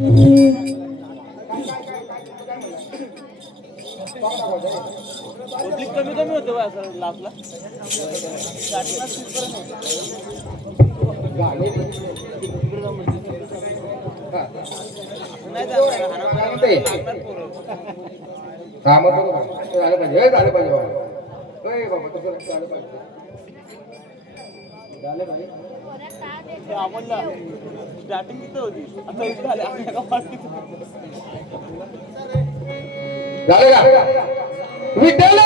कमी कमी होतो बा सर लाभला स्टार्टिंग किती होती आता झाले का विठ्ठल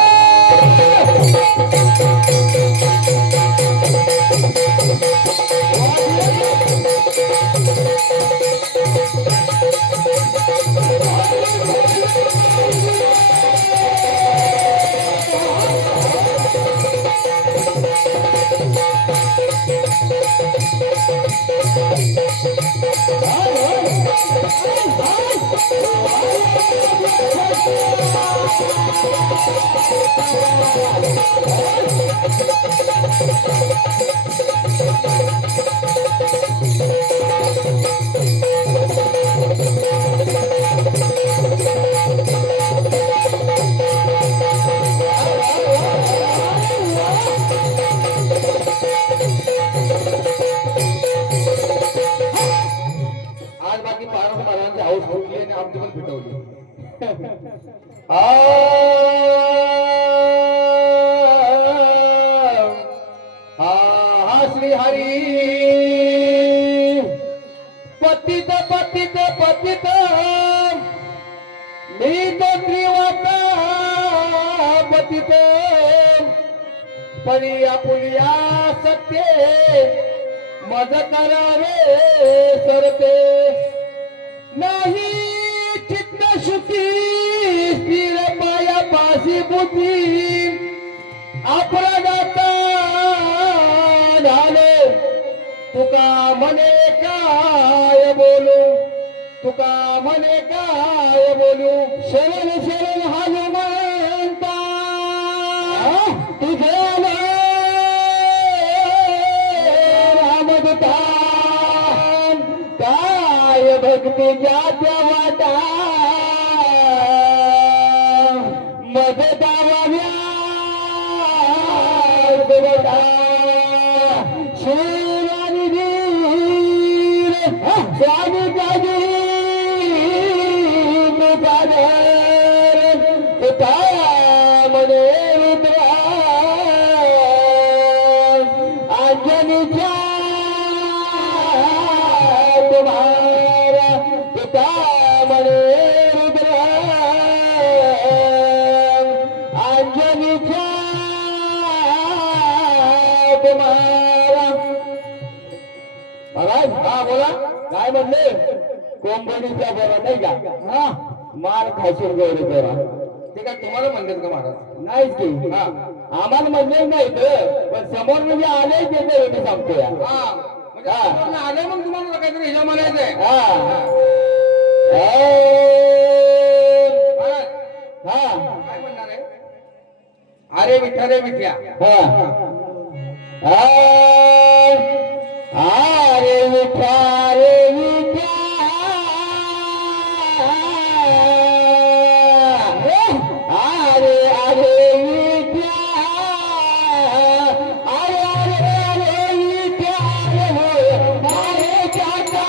आज बाकी पारंपरांची हाऊस होती आणि आमची पण फिटवली श्री हरी पतित पतित पतित मी तो त्रिवाता पतित परी आपुलिया सत्य मज करावे सरते नाही चित्त शुद्धी स्थिर पाया पासी बुद्धी अपराधाता झाले तुका म्हणे काय बोलू तुका म्हणे काय बोलू शरण शरण हनुमंता तुझे रामदूता काय भक्ती जात्या वाटा मज दावाव्या शिवानी स्वामी गाजी तुका म्हणे रुद्रा अंजनीच्या तुम्हारा पिता म्हणे रुद्रा अंजनीच्या तुम्हारा महाराज हा बोला काय म्हणले कोंबडीचा बरा नाही का हा मार खाशील गौरी करा ते काय तुम्हाला म्हणतात का महाराज नाहीच की हा आम्हाला म्हणले नाही तर पण समोर म्हणजे आले ते मी सांगतो या आले मग तुम्हाला काहीतरी हिला म्हणायचंय काय म्हणणार आहे अरे विठ्ठा रे विठ्या अरे विठ्ठा रे विठ्या अरे अरे विठ्या अरे अरे अरे विठ्या अरे चाचा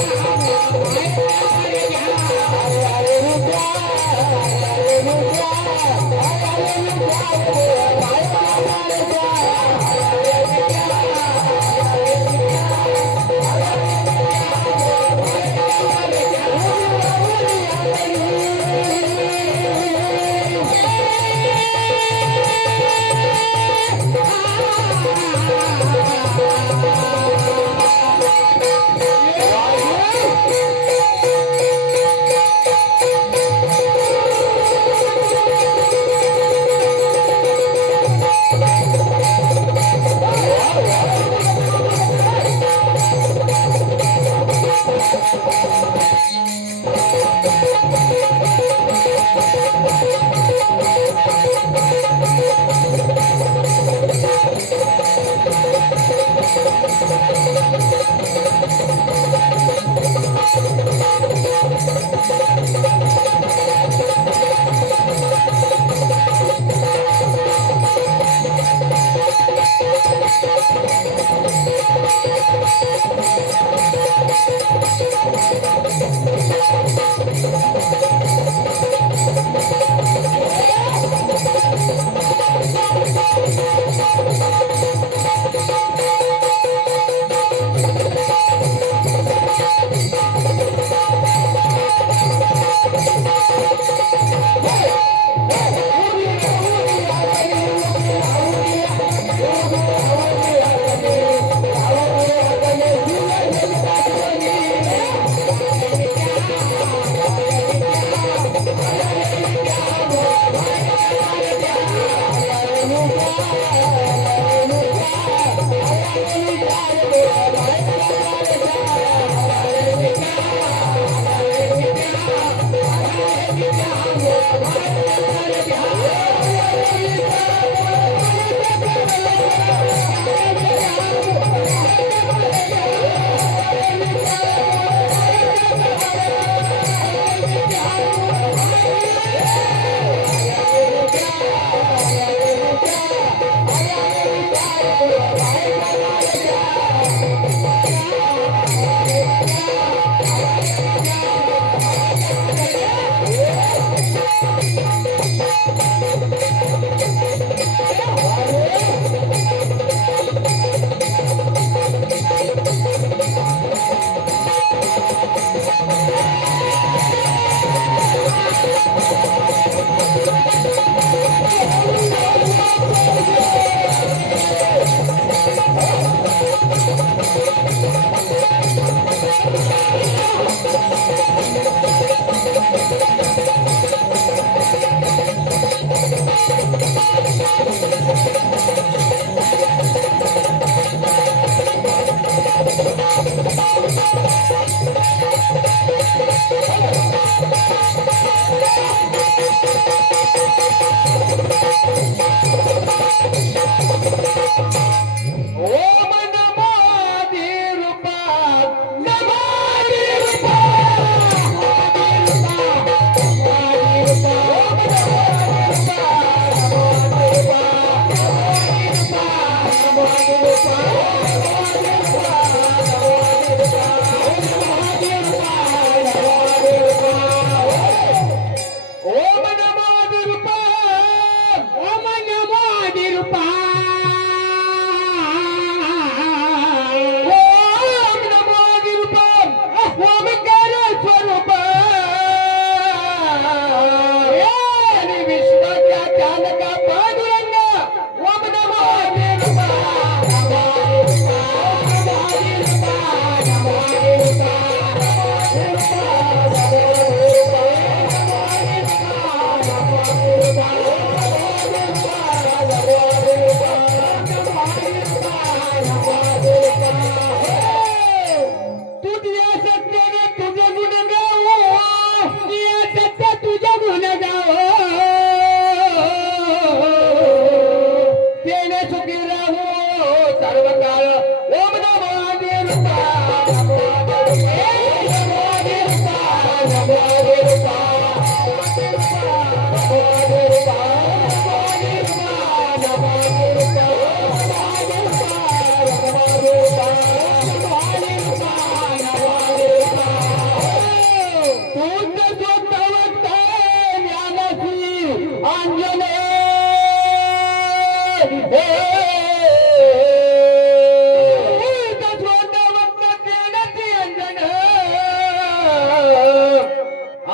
तुझे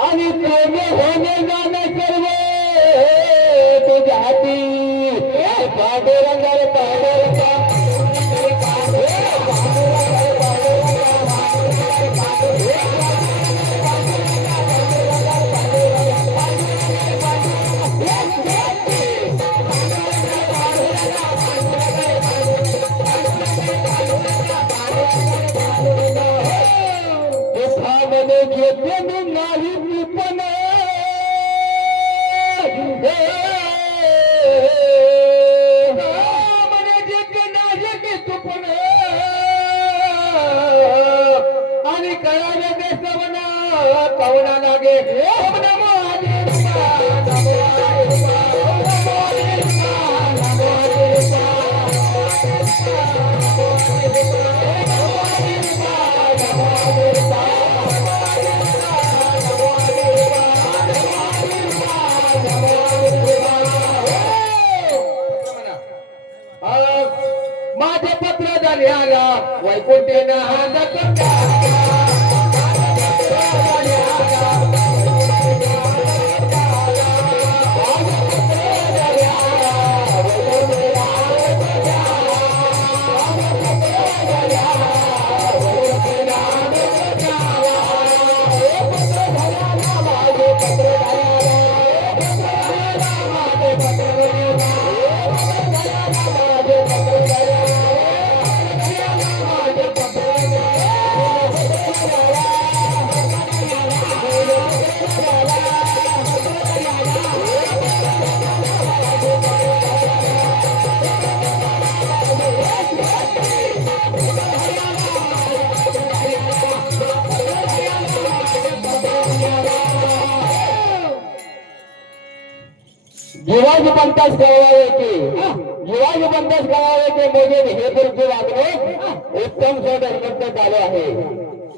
आणि प्रेमी होणे जाणे सर्व तुझ्या हाती पांडुरंगारे पांडुरंगा घेते मी नाही पण म्हणे घेते नाही की तू पण आणि करायला ते सवना पाहुणा लागे माझे पत्र झाले आला वैकुंठेनं जीवाजी पंतास कळवावे जीवाजी पंतास कळवावे की मोजे हे पुढचे वागणे उत्तम स्वतंत्र चालू आहे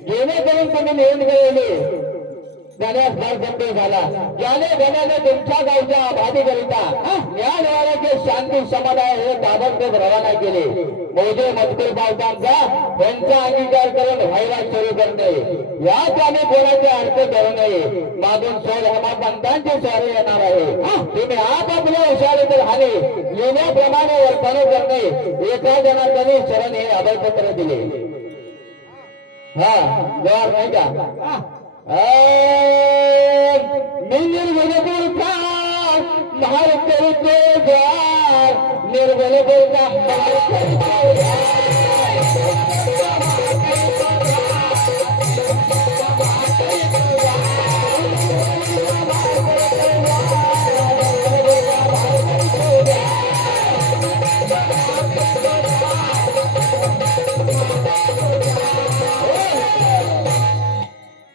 जेणेकरून तुम्ही निवडून गेलेले जाण्यास फार संदेश झाला ज्याने घेण्याने तुमच्या गावच्या आबादीकरिता न्याय निवाड्याचे शांती समाधान हे ताबडतोब रवाना केले मोजे मजकूर पावसांचा त्यांचा अंगीकार करून व्हायला सुरू करणे याच आम्ही कोणाचे अर्थ करू नये मागून सोड हेमा पंतांची स्वारी येणार आहे तुम्ही आपापल्या हुशारीतील हानी येण्याप्रमाणे वर्तणूक करणे एका जणांनी शरण हे अभयपत्र दिले हा जवार नाही का मी निर्गुणपूरचा महाराष्ट्राचे गार निर्गुणपूरचा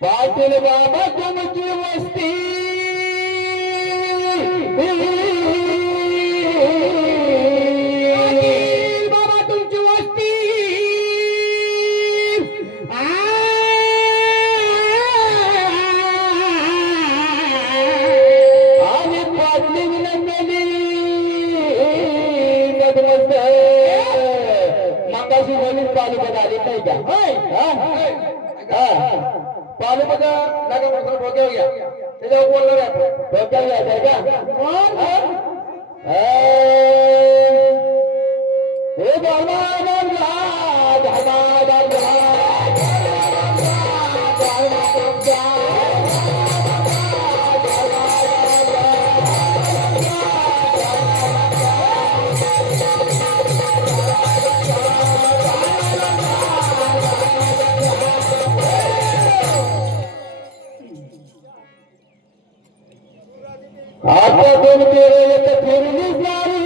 पाटील बाबा तुमची वस्ती बाबा तुमची वस्ती आणि पाटली विनंती मधमस्त मकाशी नवीन पालुपद आली नाही का पालुपद नका म्हणतो डोक्यावर घ्या त्याच्यावर बोलणार आहे डोक्यावर घ्यायचंय का हे धर्मादार आता दोन पेरे फिरलीच नाही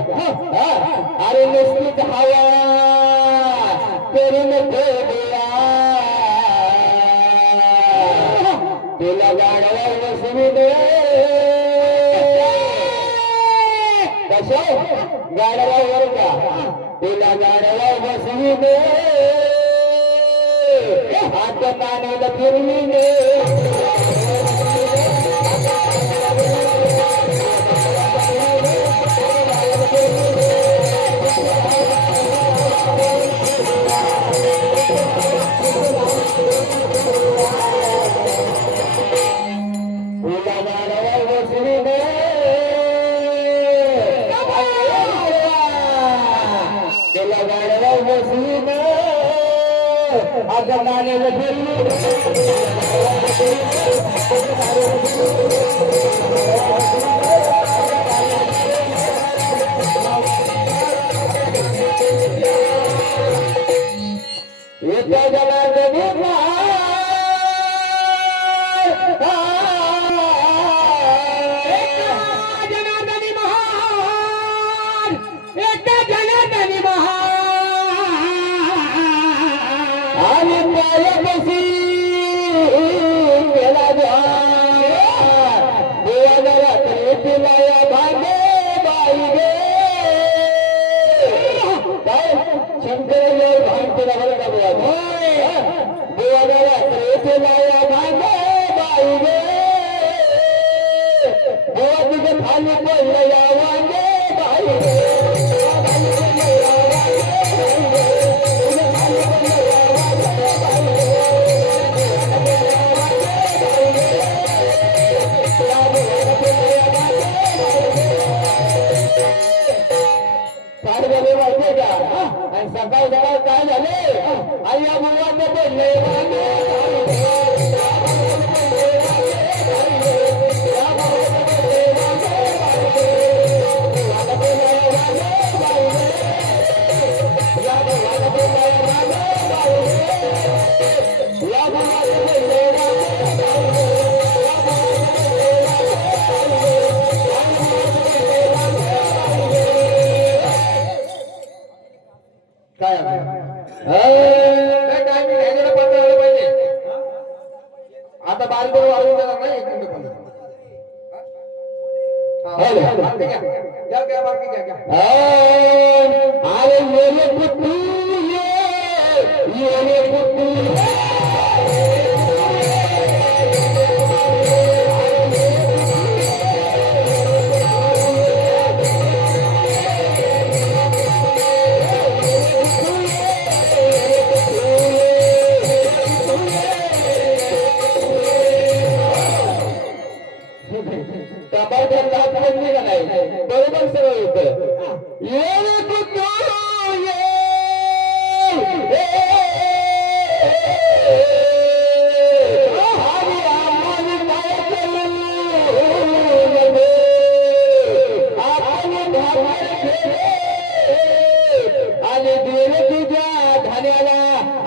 अरे नुसतीच हवा करून ठेवूया तुला गाडवा बसवी दे कसं गाडवावर का तुला गाडवा बसवी दे हात पाण्याला फिरवी दे सकाळ सकाळ काय झाले आई या मुलांना बोलले आता बारीक वाढवून देणार नाही एक मिनिट अरे मेरे पुत्तू ये पुत्तू बरोबर सरळ होत ये पुत्तू आणि गेले तुझ्या धान्याला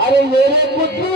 अरे येणे पुत्तू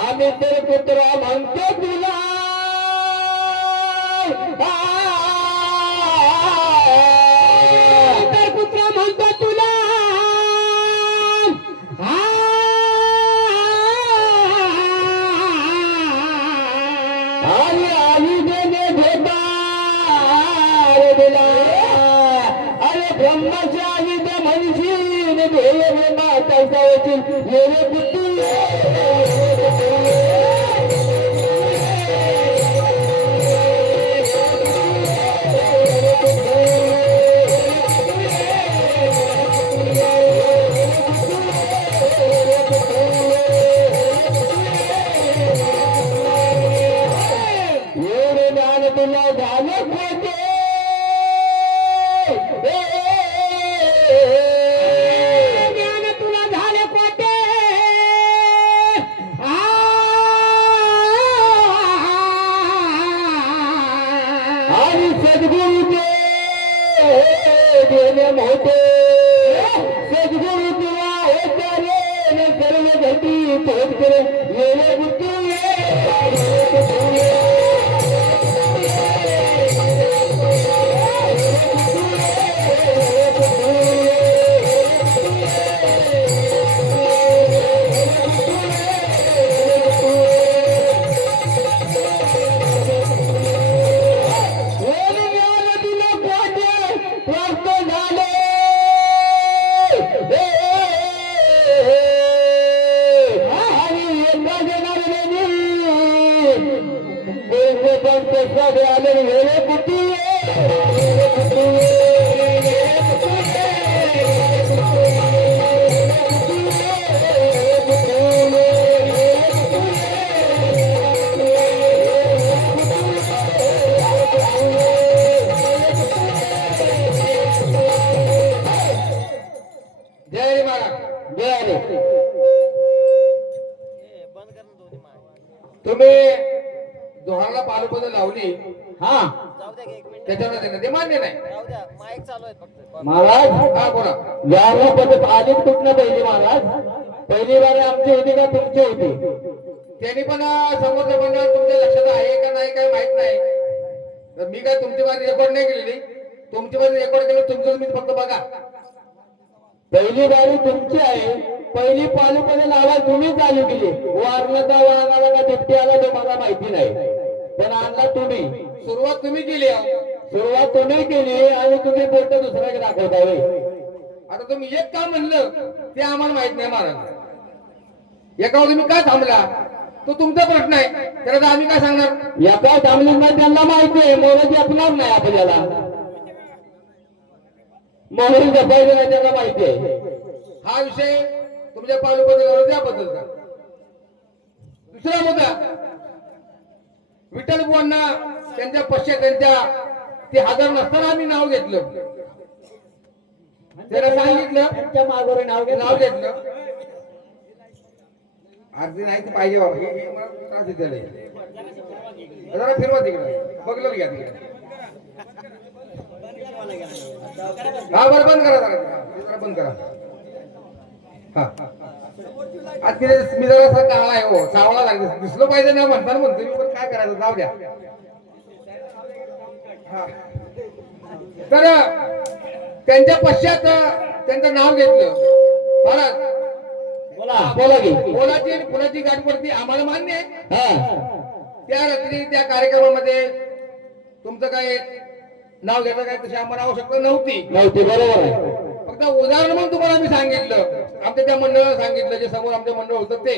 आम्ही तर पुत्रा म्हणतो तुला तर पुत्र म्हणतो तुला आणि आली देणे भेटा दिला अरे ब्रह्माच्या आली त्या म्हणशील ध्येय माता येणे पुत्री तुला झाले खोटे ज्ञान तुला झाले खोटे आणि सद्गुरु देणे मोठे सद्गुरु तुला होता रे सर्व घटी पोट करे येणे बुद्धी तुम्ही दोहाला पालपद लावली हा जाऊ द्या की एक मिनिट त्याच्यावर ते मान्य नाही जाऊ द्या माईक चालू आहे फक्त महाराज हा बोला याला पद आलीच कुठनं पहिली महाराज पहिली बारी आमची होती का तुमची होती त्यांनी पण समोरचं मंडळ तुमच्या लक्षात आहे का नाही काय माहित नाही तर मी काय तुमची बारी रेकॉर्ड नाही केलेली तुमची बारी रेकॉर्ड केलं तुमचं तुम्ही फक्त बघा पहिली बारी तुमची आहे पहिली पालुपणे लावा तुम्ही चालू केली वारणाचा वाहनाला का बिबटी आला तो मला माहिती नाही पण आणला तुम्ही सुरुवात तुम्ही केली सुरुवात तुम्ही केली आणि तुम्ही बोलत दुसऱ्याकडे दाखवताय आता तुम्ही एक काम म्हणलं ते आम्हाला माहित नाही महाराज एकावर तुम्ही काय थांबला तो तुमचा प्रश्न आहे त्याला आम्ही काय सांगणार एका थांबली नाही त्यांना माहिती आहे मोराची आपणार नाही आपल्याला मोहरी जपायचं नाही त्यांना माहिती आहे हा विषय तुमच्या पालुपदावर त्याबद्दलचा दुसरा मुद्दा विठ्ठल बुवांना त्यांच्या पश्चात त्यांच्या ते हजर नसताना आम्ही नाव घेतलं त्याला सांगितलं त्यांच्या मागोरे नाव घेतलं अर्धी नाही तर पाहिजे बाबा हे मला त्रास देते जरा फिरवा तिकडे बघलं घ्या तिकडे हा बरं बंद करा जरा बंद करा हा आज तिथे मी जरा काळा आहे हो सावळा लागला दिसलं पाहिजे ना म्हणताना म्हणतो मी पण काय करायचं जाऊ द्या तर त्यांच्या पश्चात त्यांचं नाव घेतलं महाराज बोला की बोलाची आणि फुलाची गाठ पडती आम्हाला मान्य आहे त्या रात्री त्या कार्यक्रमामध्ये तुमचं काय नाव घेतलं काय तशी आम्हाला आवश्यकता नव्हती बरोबर आहे फक्त उदाहरण म्हणून तुम्हाला मी सांगितलं आमच्या त्या मंडळाला सांगितलं जे समोर आमचे मंडळ होतं ते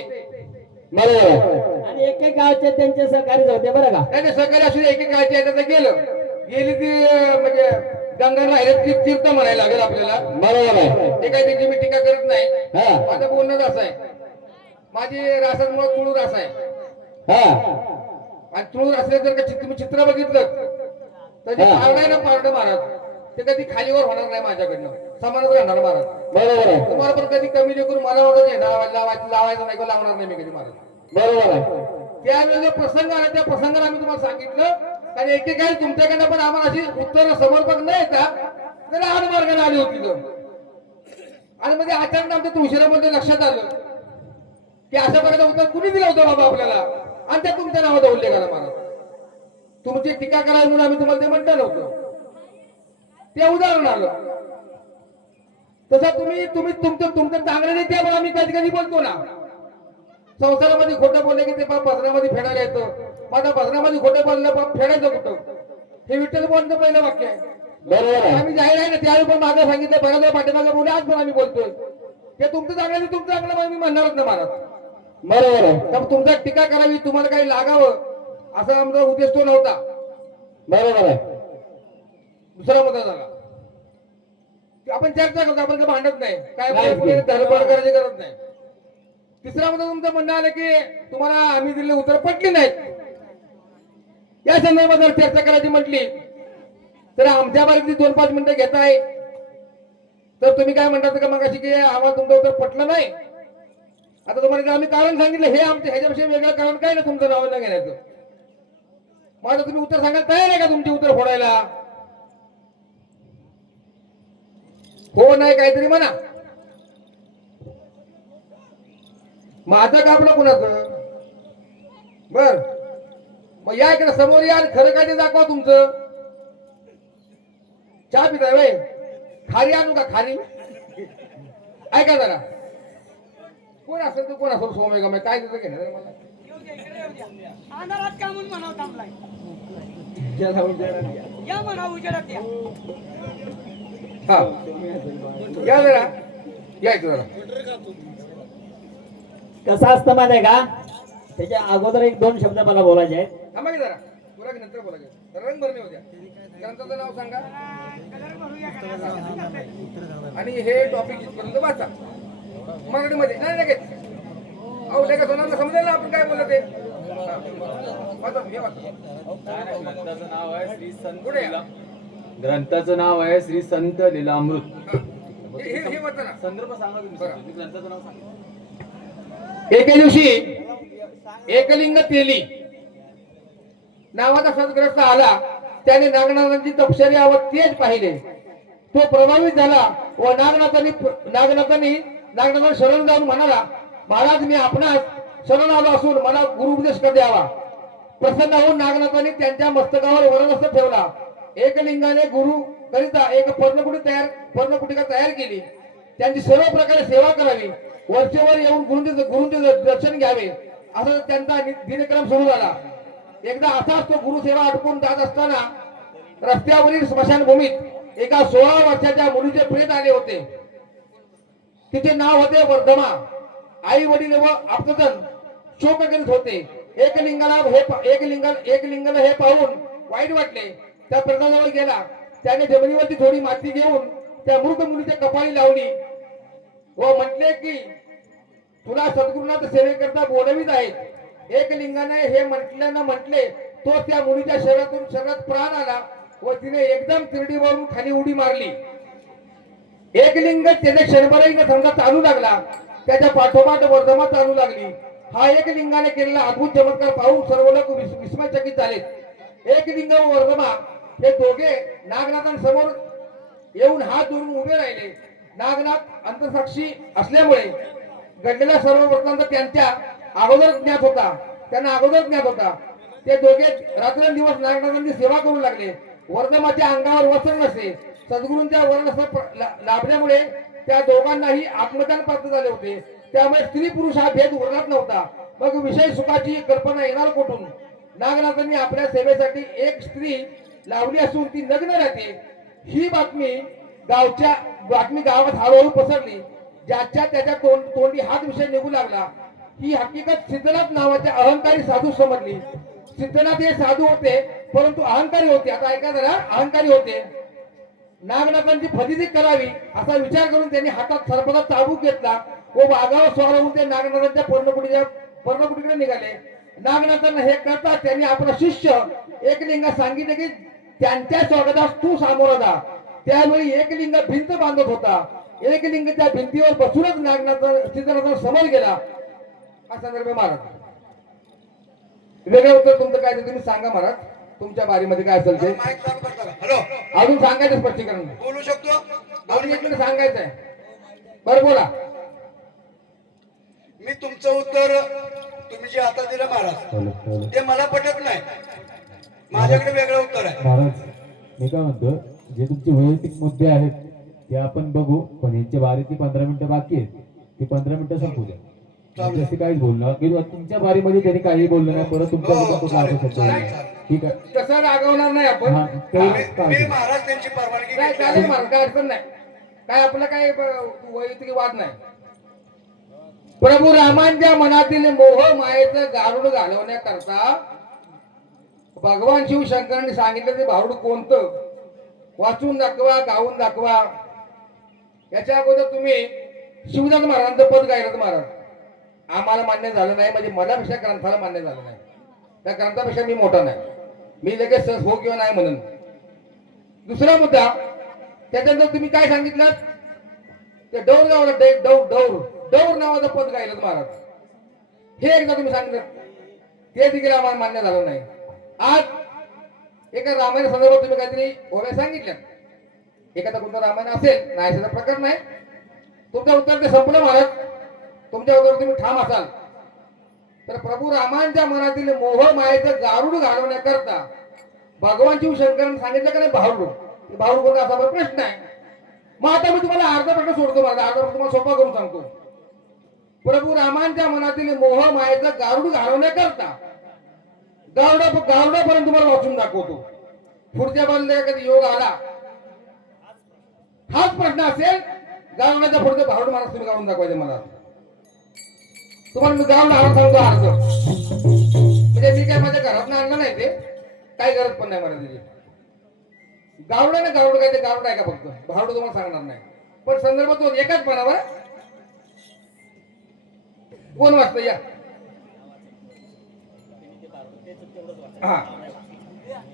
बरोबर आणि एक एक गावचे त्यांचे सहकारी होते बरं का नाही सहकारी असू एक एक गावचे आहे गेलं गेली ती म्हणजे गंगा राहिले तीर्थ म्हणायला लागेल आपल्याला बरोबर आहे ते काही त्यांची मी टीका करत नाही माझं बोलणं असं आहे माझी रासांमुळे तुळू रास आहे आणि तुळू असले जर का तुम्ही चित्र बघितलं तर जे पारड आहे ना पारड महाराज ते कधी खालीवर होणार नाही माझ्याकडनं समानच घडणार महाराज. बरोबर आहे तुम्हाला पण कधी कमी लेकरून मला वगैरे नाही लावायचं नाही लावणार नाही मी कधी महाराज. बरोबर आहे त्यावेळेला प्रसंग आला त्या प्रसंगाला आम्ही तुम्हाला सांगितलं आणि एकेकाळी तुमच्याकडनं पण आम्हाला अशी उत्तर समर्पक नाही येतात तर आड मार्गाने आली होती तर. आणि मध्ये अचानक आमच्या तुळशीरामध्ये लक्षात आलं की अशा प्रकारचं उत्तर कुणी दिलं होतं बाबा आपल्याला आणि त्या तुमच्या नावाचा उल्लेख आला मला. तुमची टीका करावी म्हणून आम्ही तुम्हाला ते म्हटलं नव्हतं. ते उदाहरण आलं. तसं तुम्ही तुम्ही तुमचं चांगलं नाही त्यामुळे आम्ही कधी कधी बोलतो ना संसारामध्ये खोटं बोलले की ते बाप भजनामध्ये फेडायला येतं. माझा भजनामध्ये खोटं बोललं बाप फेडायचं कुठं. हे विठ्ठल बोलणं पहिलं वाक्य आहे. बरोबर आहे आम्ही जाहीर आहे ना त्यावेळी पण मागं सांगितलं बऱ्याच पाठीमागे बोलले आज पण आम्ही बोलतोय ते तुमचं चांगलं तुमचं चांगलं मी म्हणणारच ना महाराज. बरोबर आहे तर तुमचा टीका करावी तुम्हाला काही लागावं असा आमचा उद्देश तो नव्हता. बरोबर आहे दुसरा मुद्दा झाला की आपण चर्चा करतो आपण काही भांडत नाही काय नाही. धडपड करायची गरज नाही. तिसरा मुद्दा तुमचं म्हणणं आलं की तुम्हाला आम्ही दिलेली उत्तर पटली नाहीत. या संदर्भात जर चर्चा करायची म्हटली तर आमच्या बारीतली 2-5 मिनिटं घेताय तर तुम्ही काय म्हणतात का मग अशी की आम्हाला तुमचं उत्तर पटलं नाही. आता तुम्हाला आम्ही कारण सांगितलं हे आमच्या ह्याच्यापेक्षा वेगळं कारण काय ना तुमचं नाव न घेण्याचं. माझं तुम्ही उत्तर सांगायला तयार आहे का तुमची उत्तर फोडायला. हो नाही काहीतरी म्हणा. माझं का आपलं कुणाचं बर मग या इकडे समोर या खरं काय ते दाखवा तुमचं. चहा पिताय वय खारी आणू का खारी ऐका जरा कोण असेल तर कोण असेल सोमे गमे काय तिथं घेणार मला अंधारात का म्हणून म्हणावं थांबलाय या म्हणा उजेडात या हा या जरा या इकडे जरा कसं असतं माहिती आहे का त्याच्या अगोदर 1-2 शब्द मला बोलायचे आहेत. थांबा की जरा बोला की नंतर बोला की रंग भरणे होत्या ग्रंथाचं नाव सांगा आणि हे टॉपिक इथपर्यंत वाचा मराठीमध्ये नाही लगेच अहो लगेच होणार समजेल ना आपण काय बोलत ते वाचा हे वाचा ग्रंथाचं नाव आहे श्री संत पुढे या. ग्रंथाचं नाव आहे श्री संत लीलामृत. हा. हे वाचा ना संदर्भ सांगा तुम्ही. बरं. तुम्ही ग्रंथाचं नाव सांगा. एके दिवशी एकलिंग तेली नावाचा सद्ग्रस्त आला. त्याने नागनाथांची तपश्चर्या व तेज पाहिले. तो प्रभावित झाला व नागनाथांना शरण जाऊन म्हणाला महाराज मी आपणास शरण आलो असून मला गुरु उपदेश कर द्यावा. प्रसन्न होऊन नागनाथांनी त्यांच्या मस्तकावर वरदहस्त ठेवला. एकलिंगाने गुरु करिता एक पर्णकुटिका तयार केली. त्यांची सर्व प्रकारे सेवा करावी. वरचेवर येऊन गुरुंचे दर्शन घ्यावे असा त्यांचा दिनक्रम सुरू झाला. एकदा असाच तो गुरुसेवा अडकून जात असताना रस्त्यावरील स्मशानभूमीत एका 16 वर्षाच्या मुलीचे प्रेत आले होते. तिचे नाव होते वर्धमा. आई वडील व आप्तजन शोक करीत होते. एकलिंगाला हे पाहून वाईट वाटले. त्या प्रेताजवळ गेला. त्याने जमिनीवरती थोडी माती घेऊन त्या मृत मुलीच्या कपाळी लावली व म्हटले की तुला सद्गुरुनाथ सेवेकरता बोलवीत आहेत. एकलिंगाने हे म्हटले तो त्या मुलीच्या शरीरात प्राण आला व तिने एकदम तिरडीवरून खाली उडी मारली. एकलिंग त्याने क्षणभरही न थांबता चालू लागला. त्याच्या पाठोपाठ वर्धमा चालू लागली. हा एकलिंगाने केलेला अद्भुत चमत्कार पाहून सर्व लोक विस्मयचकित झाले. एकलिंग व वर्धमा हे दोघे नागनाथांसमोर येऊन हात जोडून उभे राहिले. नागनाथ अंतसाक्षी असल्यामुळे घडलेला सर्व वृत्तांत त्यांना अगोदर ज्ञात होता. ते दोघे रात्रंदिवस नागनाथांची सेवा करू लागले. वर्धमाच्या अंगावर वस्त्र नसे. सद्गुरूंच्या वर्ण लाभल्यामुळे त्या दोघांनाही आत्मज्ञान प्राप्त झाले होते. त्यामुळे स्त्री पुरुष हा भेद उरलाच नव्हता. मग विषय सुखाची कल्पना येणार कुठून. नागनाथांनी आपल्या सेवेसाठी एक स्त्री लावली असून ती नग्न राहते. ही बातमी गावात हळूहळू पसरली. ज्याच्या त्याच्या तोंडी हाच विषय निघू लागला. ही हकीकत सिद्धनाथ नावाच्या अहंकारी साधू समजली. सिद्धनाथ हे साधू होते परंतु अहंकारी होते. आता ऐका जरा अहंकारी होते. नागनाथांची फजिती करावी असा विचार करून त्यांनी हातात सर्पाचा चाबूक घेतला व वाघावर स्वार होऊन ते नागनाथांच्या पर्णकुटीकडे निघाले. नागनाथांना हे करता त्यांनी आपला शिष्य एकलिंगा सांगितले की त्यांच्या स्वागतास तू सामोरा जा. त्यावेळी एकलिंग भिंत बांधत होता. एकलिंग त्या भिंतीवर बसूनच नागनाचा सीतानाथाचा समज गेला. हा संदर्भ आहे महाराज. वेगळं उत्तर तुमचं काय ते तुम्ही सांगा महाराज. तुमच्या बारीमध्ये काय असेल ते माईक चालू करता का? हॅलो, अजून सांगायचं स्पष्टीकरण. बोलू शकतो? अजून एक मिनिट सांगायचंय. बरं बोला. मी तुमचं उत्तर तुम्ही जे आता दिलं महाराज ते मला पटत नाही. माझ्याकडे वेगळं उत्तर आहे. महाराज मी काय म्हणतो, जे तुमचे वैयक्तिक मुद्दे आहेत ते आपण बघू, पण यांच्या बारीची 15 मिनिटं बाकी आहेत, ती 15 मिनिटं संपू द्या. जास्ती काहीच बोलणार मी तुमच्या बारीमध्ये त्यांनी काही बोललं नाही. परत तुमच्या हो, मुद्द्यात चालेल, आपण शब्द चालेल, बोलू. चालेल. ठीक आहे. तसं रागवणार नाही आपण. हा, तेवढंच मी काळजी. महाराज त्यांची परवानगी काय घेतली. चालेल महाराज, काय अडचण नाही. काय आपलं काय वैयक्तिक वाद नाही. प्रभू रामांच्या मनातील मोह मायेचं गारुड घालवण्याकरता भगवान शिवशंकरांनी सांगितलं ते भारुड कोणतं वाचून दाखवा, गाऊन दाखवा. याच्या अगोदर तुम्ही शिवदास महाराजांचं पद गायलं महाराज. आम्हाला मान्य झालं नाही, म्हणजे मलापेक्षा ग्रंथाला मान्य झालं नाही. त्या ग्रंथापेक्षा मी मोठा नाही. मी लगेच सहज हो किंवा नाही म्हणून. दुसरा मुद्दा, त्याच्यानंतर तुम्ही काय सांगितलं ते डौर गावाला डौर नावाचं पद गायलं महाराज. हे एकदा तुम्ही सांगितलं ते देखील आम्हाला मान्य झालं नाही. आज एका रामायण संदर्भात तुम्ही काहीतरी ओव्या सांगितल्या. एखादा कोणता रामायण असेल, नाही असेल प्रकार नाही. तुमचं उत्तर ते संपलं महाराज. तुमच्या उत्तर तुम्ही ठाम असाल तर प्रभू रामांच्या मनातील मोह मायेचं गारुड घालवण्याकरता भगवान शिवशंकरांनी सांगितलं का नाही भारुड. भारुड कोणता असा प्रश्न आहे. मग आता मी तुम्हाला अर्धा प्रश्न सोडतो माझा. अर्धा प्रश्न तुम्हाला सोपा करून सांगतो. प्रभू रामांच्या मनातील मोह मायेचं गारुड घालवण्याकरता गारुडापर्यंत तुम्हाला वाचून दाखवतो. पुढच्या बाजूला कधी योग आला हाच प्रश्न असेल, गारुडाच्या पुढचं भारुड महाराज तुम्ही गाऊन दाखवायचे मला. तुम्हाला मी गाऊन आला सांगतो अर्ज. म्हणजे मी काय माझ्या घरात आणलं नाही, ते काही गरज पण नाही मला त्याची. गारुड आहे ना, गारुड काय ते गारुड आहे का फक्त, भारुड तुम्हाला सांगणार नाही. पण संदर्भ तो एकाच म्हणावा. कोण वाचतं या. हा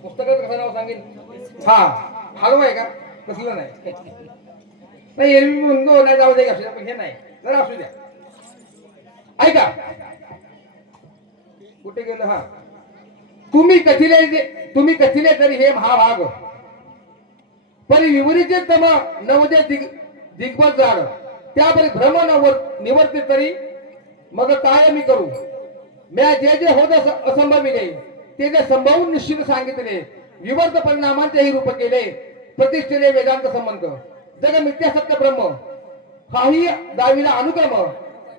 पुस्तकाचं कसं नाव सांगेल. हा हलवा आहे का, कसलं नाही. नाही एरवी म्हणतो नाही जाऊ दे का, पण हे नाही जरा असू द्या. ऐका कुठे गेलं. हा तुम्ही कथिले तरी हे महाभाग परी विवरीचे तम नवदे दिग्बज जाड त्यापरी भ्रम निवर्ते तरी मग काय मी करू. म्या जे जे होत असंभविले ते जे संभवून निश्चित सांगितले. विवर्त परिणामांचेही रूप केले प्रतिष्ठेले वेदांत संबंध. जग मिथ्या सत्य ब्रह्म काही दावीला अनुक्रम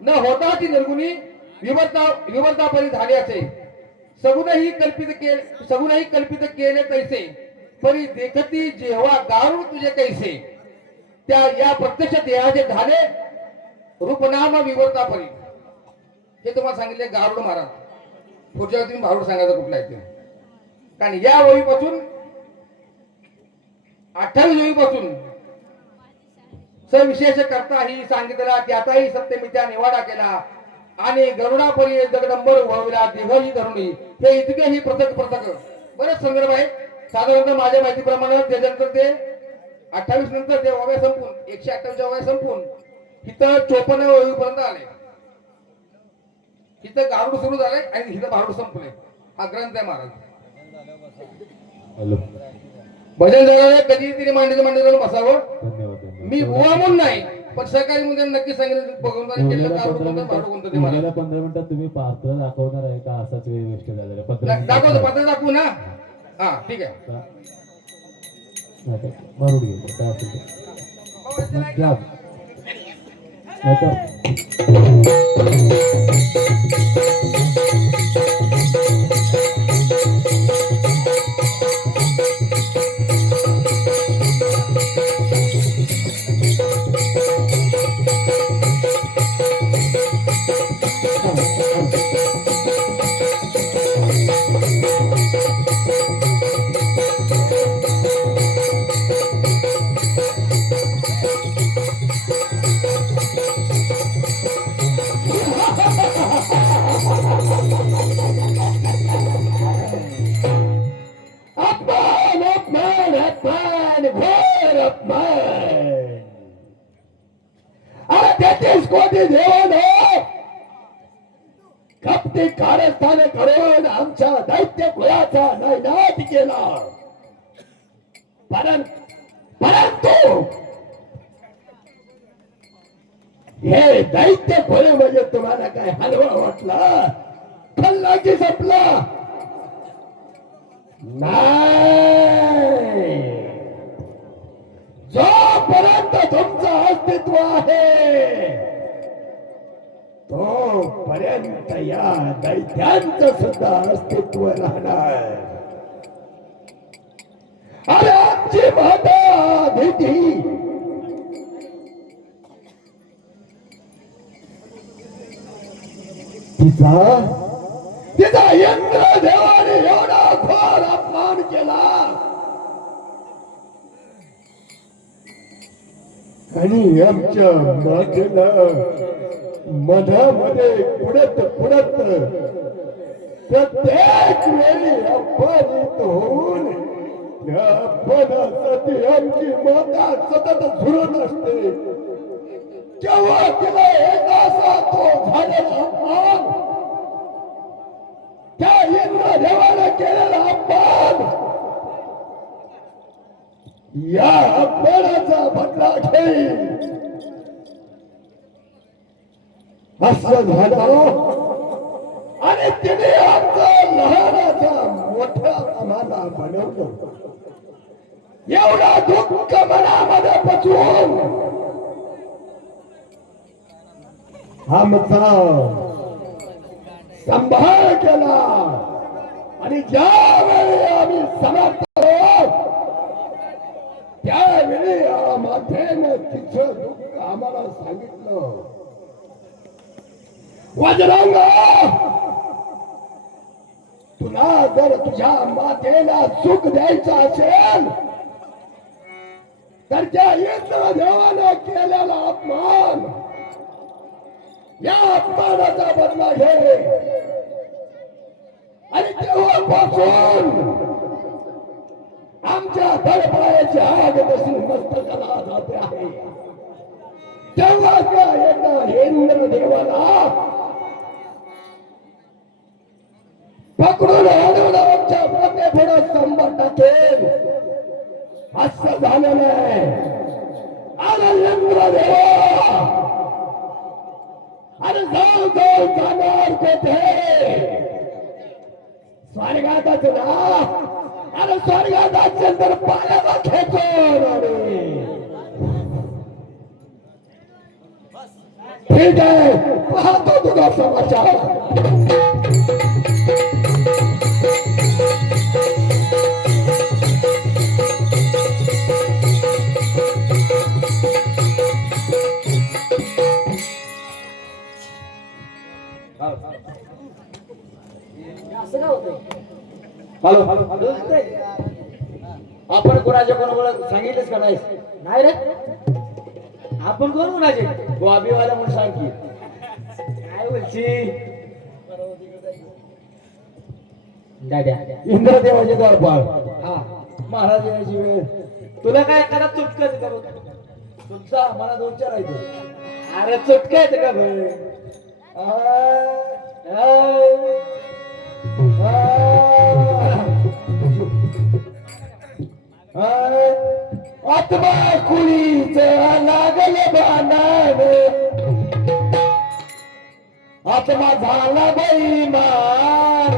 न होताची निर्गुणी विवर्तापरी झाले असे. सगुणही कल्पित केले तैसे परी देखती जेव्हा गारुड तुझे कैसे. त्या या प्रत्यक्ष देहाचे झाले रूपनाम विवर्तापरी. हे तुम्हाला सांगितले गारुड महाराज. पुढच्या तुम्ही भारुड सांगायचं कुठला आहे ते. कारण या ओळीपासून 28 ओळीपासून सविशेष करता ही सांगितला, त्याचाही सत्यमित्या निवाडा केला आणि गरुडापरी जगदंबर वळविला देहही धरुणी. हे इतके ही पृथक बरेच संदर्भ आहेत. साधारणतः माझ्या माहितीप्रमाणे त्याच्यानंतर ते 28 नंतर ते ओव्या संपून 128 ओव्या संपून इथं 54 ओळीपर्यंत आले. इथं गारुड सुरू झाले आणि इथं भारुड संपले. हा ग्रंथ आहे महाराज. हॅलो, भजन जगावे कधीतरी मांडीचं करून बसावं. धन्यवाद. मी बुवा म्हणून नाही, पण सहकारी मध्ये नक्की सांगितलं बघून उरलेल्या 15 मिनिटात तुम्ही पात्र दाखवणार आहे का, असाच वेळ वेस्ट झालेला. 15 दाखवतो पत्र दाखवू ना. हा ठीक आहे. मारून घ्यायचं काय असेल ते. मग जा. नाहीतर तेहतीस कोटी देवानं कपटी कारस्थान करून आमच्या दैत्य कुळाचा नैनाद केला. परंतु हे दैत्य कुळ म्हणजे तुम्हाला काय हलवा वाटला? खाल्ला की संपला? नाही. जोपर्यंत तुमचं अस्तित्व आहे तोपर्यंत या दैत्यांचं सुद्धा अस्तित्व राहणार. अरे आमची माता भीती तिचा यंत्र देवाने एवढा घोर अपमान केला आणि आमच्या मातेला मधामध्ये पुढत प्रत्येक वेळी अपमानित होऊन त्या अपमानासाठी आमची माता सतत झुरत असते. जेव्हा तिला एक असा तो झालेला अपमान, त्या इंद्रदेवाने केलेला अपमान, या अपमानाचा बदला घेईल असं झालं. आणि तिने आमचा लहानाचा मोठा आम्हाला बनवलं. एवढा दुःख मनामध्ये पचवून आमचा सांभाळ केला. आणि ज्यावेळी आम्ही समर्थ आहोत त्यावेळी मातेने तिचं दुःख आम्हाला सांगितलं. वज्रांगा, तुला जर तुझ्या मातेला सुख द्यायचं असेल तर त्या इंद्रदेवाने केलेला अपमान, या अपमानाचा बदला घे. आणि तेव्हापासून आमच्या तळपायाची आग बसून मस्तकाला जाते आहे. तेव्हा त्या एका इंद्रदेवाला पकडून आणून आमच्या माते पुढे स्तंभ टाकेल असं झालं नाही. अरे इंद्रदेवा, अरे जाऊ जाणार कुठे? स्वर्गातच ना. अरे स्वर्गात असेल तर पायाला खेचून. ठीक आहे, पाहतो तुझा समाचार. असं का होतंय? हॅलो आपण कोणाच्या कोणाला सांगितलंच का नाही? नाही रे, आपण कोण कोणाचे? गोबीवाला म्हणून सांग की. काय बोलची? इंद्रदेवाचे द्वारपाल. हा, महाराज यायची वेळ. तुला काय करा चुटकत करू? तुमचा मला दोन चार आहे. अरे चुटका येतं का भाई? आत्मा कुळीच लागल बांधाव, आत्मा झाला बैमान,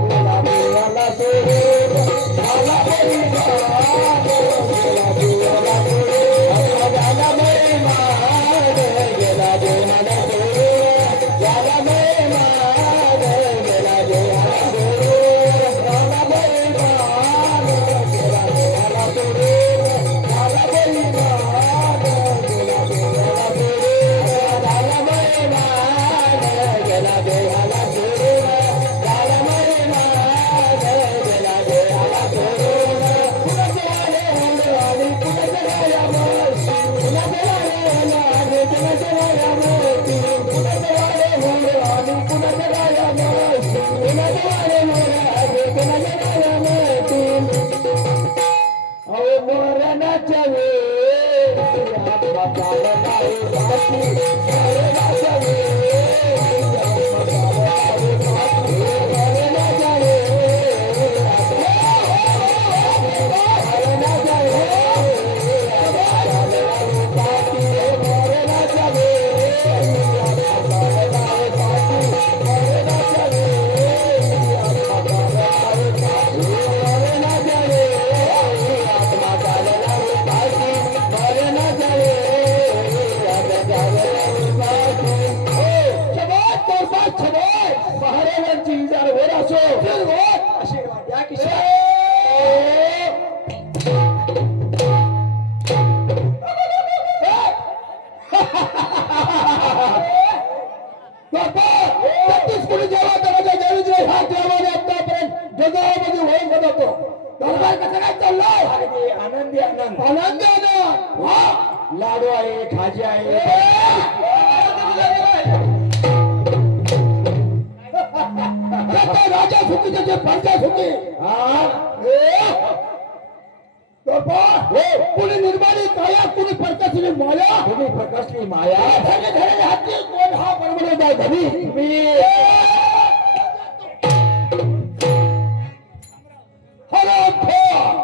गुलाबीवाला सोडून झाला बैमान, गुलाबीवाला सोडून आत्मा झाला बैमान, गेला देहाला सोडून झाला बैमान, गेला देहाला सोडून झाला बैमान, गेला देहाला सोडून झाला बैमान, गेला देहाला सोडून झाला बैमान, गेला देहाला सोडून आशीर्वाद द्या किशोर. आनंदी आनंद आनंद लाडू आहे खाजी आहे. राजा सुखी त्याचे पंचा सुखी कुणी निर्माणी काया कुणी प्रकाशली माया कुणी प्रकाशली माया हाती कोण हा परमनंद धनी मी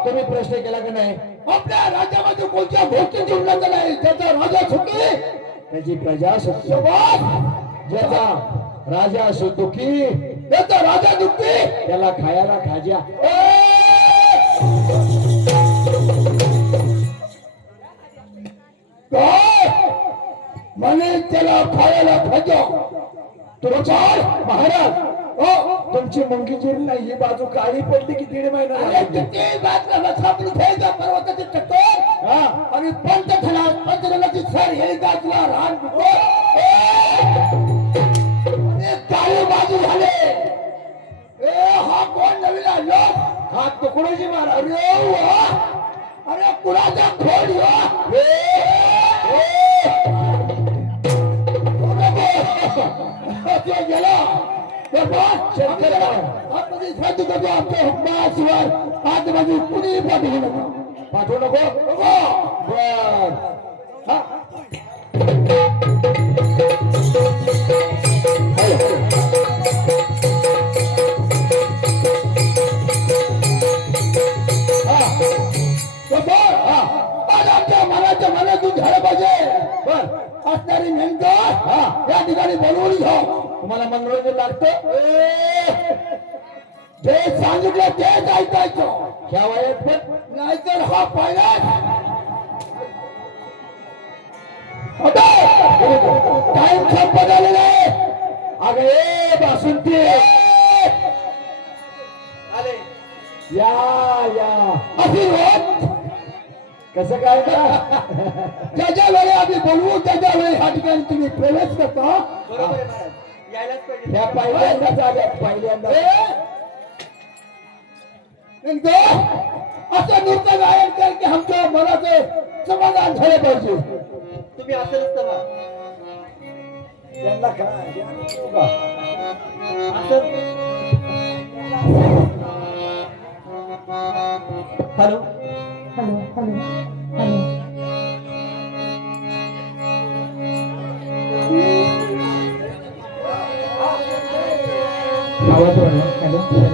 तुम्ही प्रश्न केला की नाही. आपल्या राज्यामध्ये कोणत्या गोष्टीची उल्लंघन नाही. ज्याचा राजा सुखी त्याची प्रजा सुखी. ज्याचा राजा सुखी त्याचा राजा दुःखी त्याला खायला खाज्या. म्हणे त्याला खायला खाज्या. तुमच्या महाराज तुमची मुंगी जिरी नाही. ही बाजू काळी पडली की 1.5 महिना पर्वताचे टक्कर आणि पंचदलाची सर हे गाजला रान काळी बाजू झाले. हा कोण नवीन आलो. हा तुकडोजी महाराज. अरे कुणाचा खोड गेला आतमध्ये श्राद्ध करतो. आमच्या हुकमाशिवाय आतमध्ये कुणी पाठवू नको. पाठवू नको बर. आज आमच्या मनाच्या मनातून झालं पाहिजे. बर असणारी नेमकं या ठिकाणी बोलवून घ्या. तुम्हाला मनोरंजन लागतं. जे सांगितलं तेच ऐकायचं. ह्या वयात पण नाहीतर हा पहिला टाइम संपत आलेला आहे. अगं ए बासुंती या या आशीर्वाद कसं काय का ज्याच्या वेळी आम्ही बोलवू त्याच्या वेळी ह्या ठिकाणी तुम्ही प्रवेश करता. ह्या पहिल्यांदाच आल्या. पहिल्यांदा असं नृत्य गायन कर की आमच्या मनाचे समाधान झाले पाहिजे. तुम्ही असं नसतं त्यांना काय हॅलो हॅलो हॅलो हॅलो आवाज हॅलो हॅलो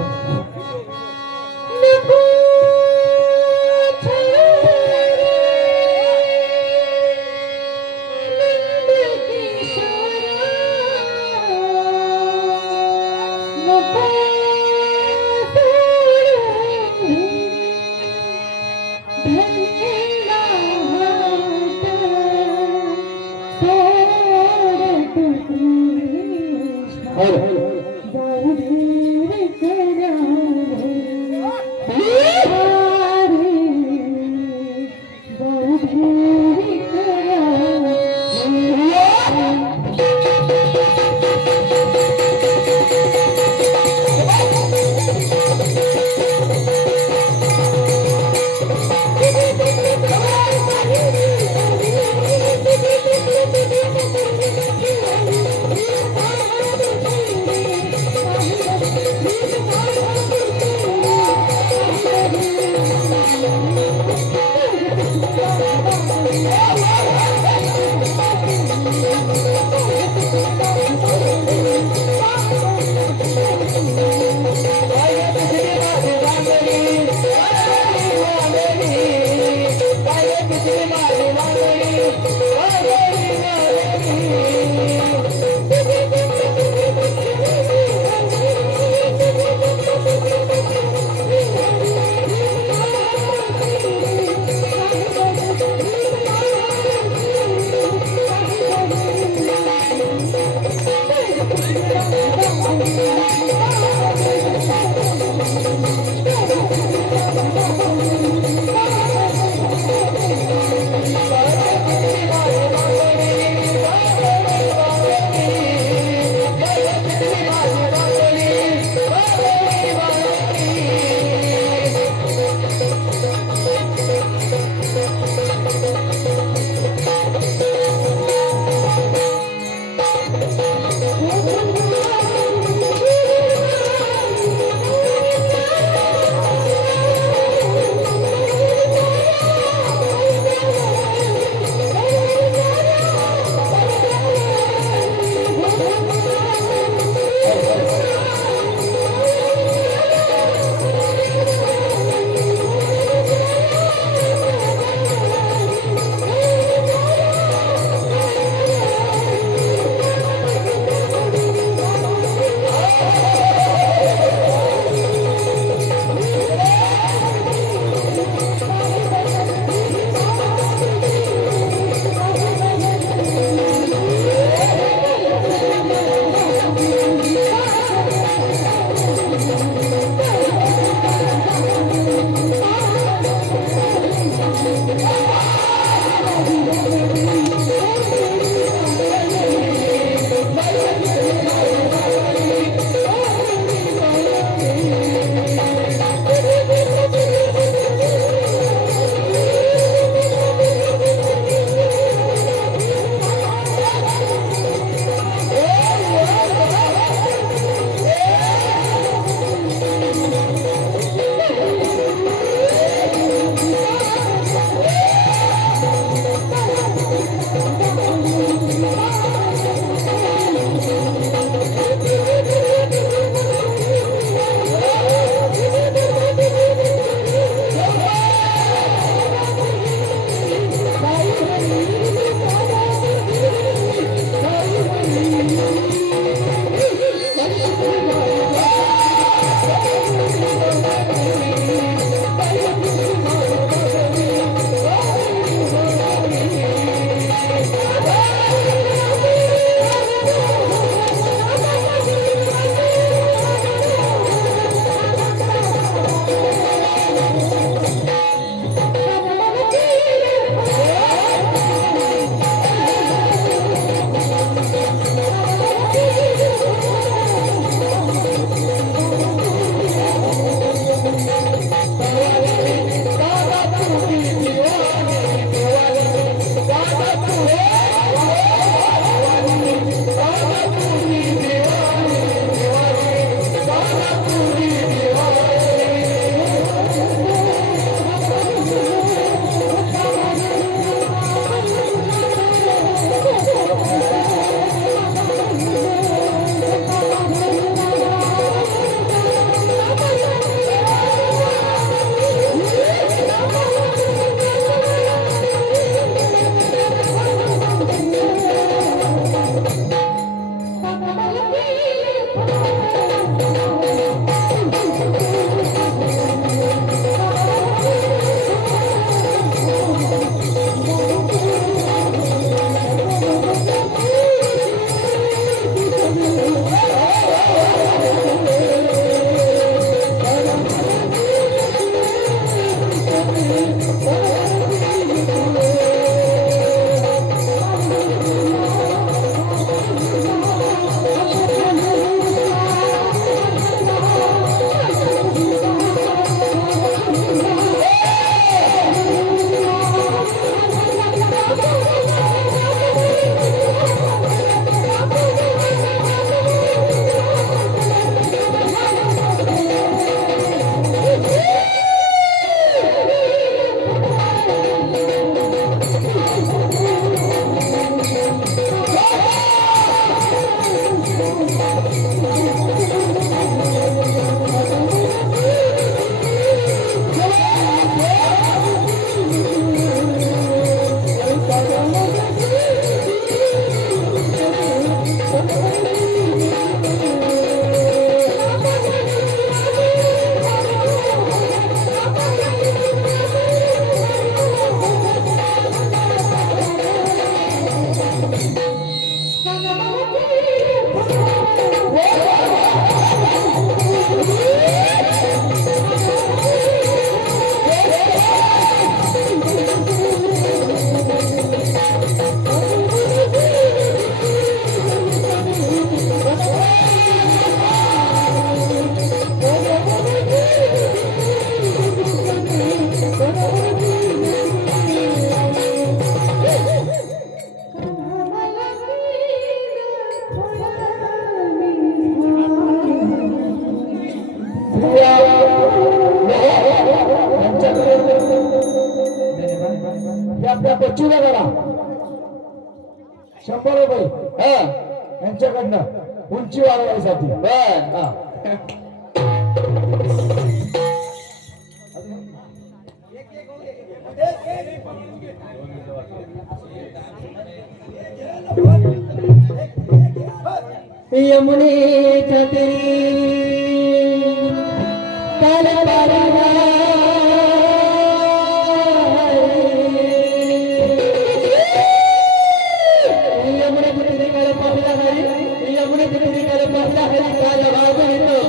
Thank you. हे आपल्या बच्चूला करा 100 रुपये यांच्याकडनं उंची वाढवायसाठी बर यमुनेच्या तीरी काल पारना यमुनेच्या तीरी काल पारना हरी यमुनेच्या तीरी काल पारना हरी काल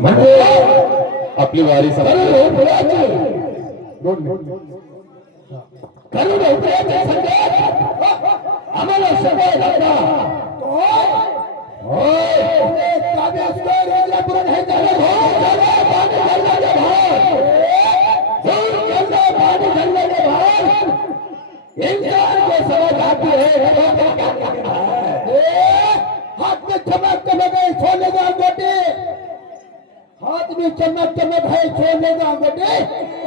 म्हणजे आपली वारी संपली. आम्हाला हाथ में चमक चमक है सोने का अंगूठी हाथ में चमक चमक है सोने का अंगूठी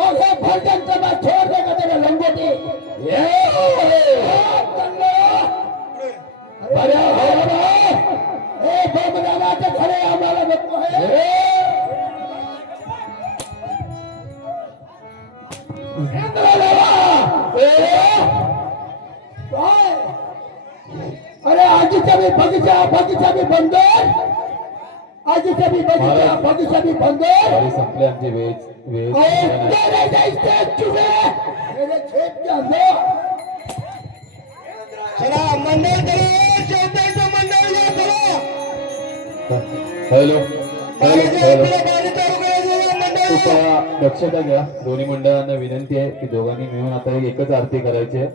और ये भजन चमक छोड़ देगा तेरा लंगोटी अरे ए बमदाना के खड़े हमारा नको है अरे आजीच्या मी बगीचा मी बंदर आजीच्या मी बगीचा मी बंदर वारी संपली आमची वेळ तेरे जैसे चूहे मेरे खेत के अंदर चला मंडळ करा शेवटाचं मंडळ या चला हॅलो मंडळ दक्षता घ्या. दोन्ही मंडळांना विनंती आहे की दोघांनी मिळून आता एकच आरती करायची आहे.